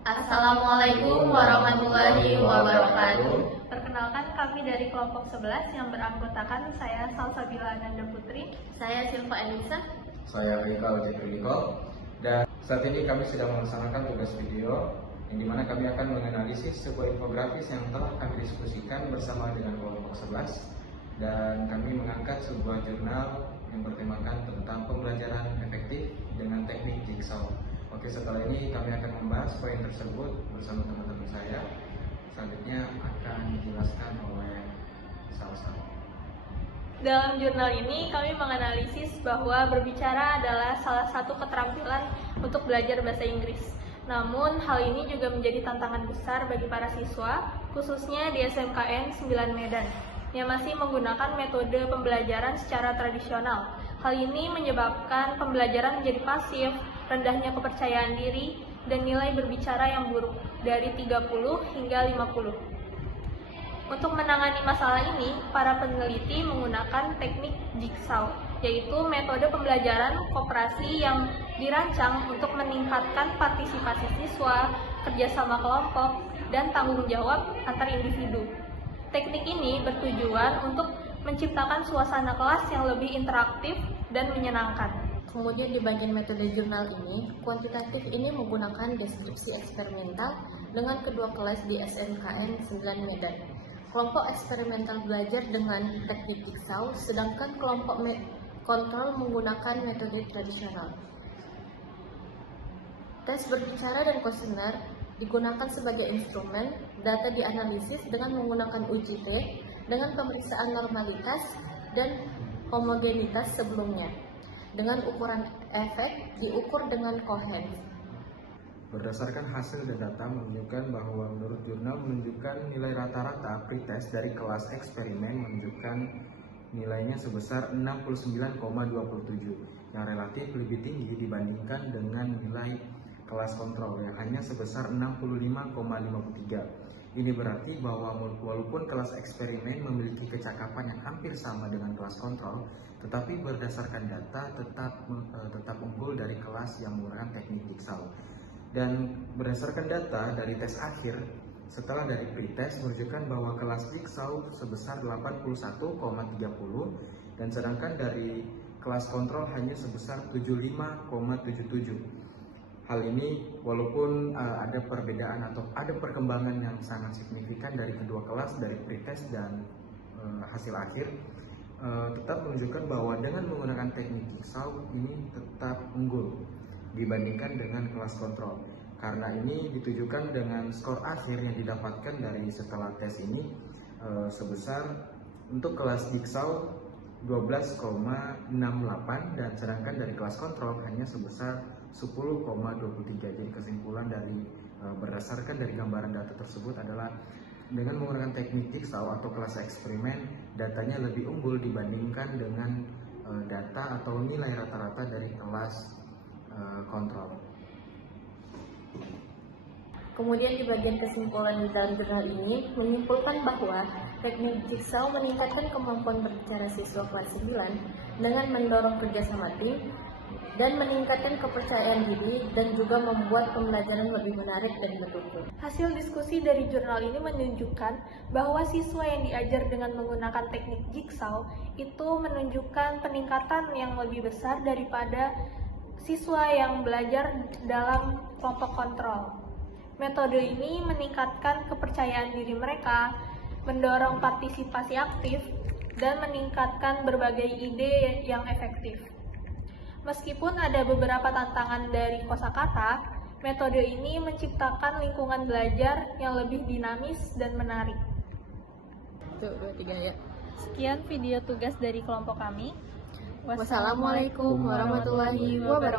Assalamualaikum warahmatullahi wabarakatuh. Perkenalkan, kami dari kelompok 11 yang beranggotakan saya Salsabila Ananda Putri, Saya Silva Elisa. Saya Rikal Jekrilikol, dan saat ini kami sedang melaksanakan tugas video yang dimana kami akan menganalisis sebuah infografis yang telah kami diskusikan bersama dengan kelompok 11, dan kami mengangkat sebuah jurnal yang bertemakan tentang pembelajaran efektif dengan teknik jigsaw. Oke, setelah ini kami akan membahas poin tersebut bersama teman-teman saya. Selanjutnya akan dijelaskan oleh Salsa. Dalam jurnal ini kami menganalisis bahwa berbicara adalah salah satu keterampilan untuk belajar bahasa Inggris. Namun hal ini juga menjadi tantangan besar bagi para siswa, khususnya di SMKN 9 Medan, yang masih menggunakan metode pembelajaran secara tradisional. Hal ini menyebabkan pembelajaran menjadi pasif, rendahnya kepercayaan diri, dan nilai berbicara yang buruk dari 30 hingga 50. Untuk menangani masalah ini, para peneliti menggunakan teknik jigsaw, yaitu metode pembelajaran koperasi yang dirancang untuk meningkatkan partisipasi siswa, kerjasama kelompok, dan tanggung jawab antar individu. Teknik ini bertujuan untuk menciptakan suasana kelas yang lebih interaktif dan menyenangkan. Kemudian di bagian metode jurnal ini, kuantitatif ini menggunakan deskripsi eksperimental dengan kedua kelas di SMKN 9 Medan. Kelompok eksperimental belajar dengan teknik jigsaw, sedangkan kelompok kontrol menggunakan metode tradisional. Tes berbicara dan kuesioner digunakan sebagai instrumen, data dianalisis dengan menggunakan uji T dengan pemeriksaan normalitas dan homogenitas sebelumnya. Dengan ukuran efek diukur dengan kohens. Berdasarkan hasil dan data menunjukkan bahwa menurut jurnal menunjukkan nilai rata-rata pretest dari kelas eksperimen menunjukkan nilainya sebesar 69,27 yang relatif lebih tinggi dibandingkan dengan nilai kelas kontrol yang hanya sebesar 65,53. Ini berarti bahwa walaupun kelas eksperimen memiliki kecakapan yang hampir sama dengan kelas kontrol, tetapi berdasarkan data tetap unggul dari kelas yang menggunakan teknik jigsaw. Dan berdasarkan data dari tes akhir setelah dari pretest menunjukkan bahwa kelas jigsaw sebesar 81,30 dan sedangkan dari kelas kontrol hanya sebesar 75,77. Hal ini walaupun ada perbedaan atau ada perkembangan yang sangat signifikan dari kedua kelas, dari pretest dan hasil akhir, tetap menunjukkan bahwa dengan menggunakan teknik jigsaw ini tetap unggul dibandingkan dengan kelas kontrol. Karena ini ditujukan dengan skor akhir yang didapatkan dari setelah tes ini sebesar untuk kelas jigsaw 12,68 dan sedangkan dari kelas kontrol hanya sebesar 10,23. Jadi kesimpulan dari berdasarkan dari gambaran data tersebut adalah dengan menggunakan teknik jigsaw atau kelas eksperimen, datanya lebih unggul dibandingkan dengan data atau nilai rata-rata dari kelas kontrol. Kemudian di bagian kesimpulan dalam jurnal ini menyimpulkan bahwa teknik jigsaw meningkatkan kemampuan berbicara siswa kelas 9 dengan mendorong kerjasama tim dan meningkatkan kepercayaan diri dan juga membuat pembelajaran lebih menarik dan mendukung. Hasil diskusi dari jurnal ini menunjukkan bahwa siswa yang diajar dengan menggunakan teknik jigsaw itu menunjukkan peningkatan yang lebih besar daripada siswa yang belajar dalam kelompok kontrol. Metode ini meningkatkan kepercayaan diri mereka, mendorong partisipasi aktif, dan meningkatkan berbagai ide yang efektif. Meskipun ada beberapa tantangan dari kosakata, metode ini menciptakan lingkungan belajar yang lebih dinamis dan menarik. 1, 2, 3 ya. Sekian video tugas dari kelompok kami. Wassalamualaikum warahmatullahi wabarakatuh.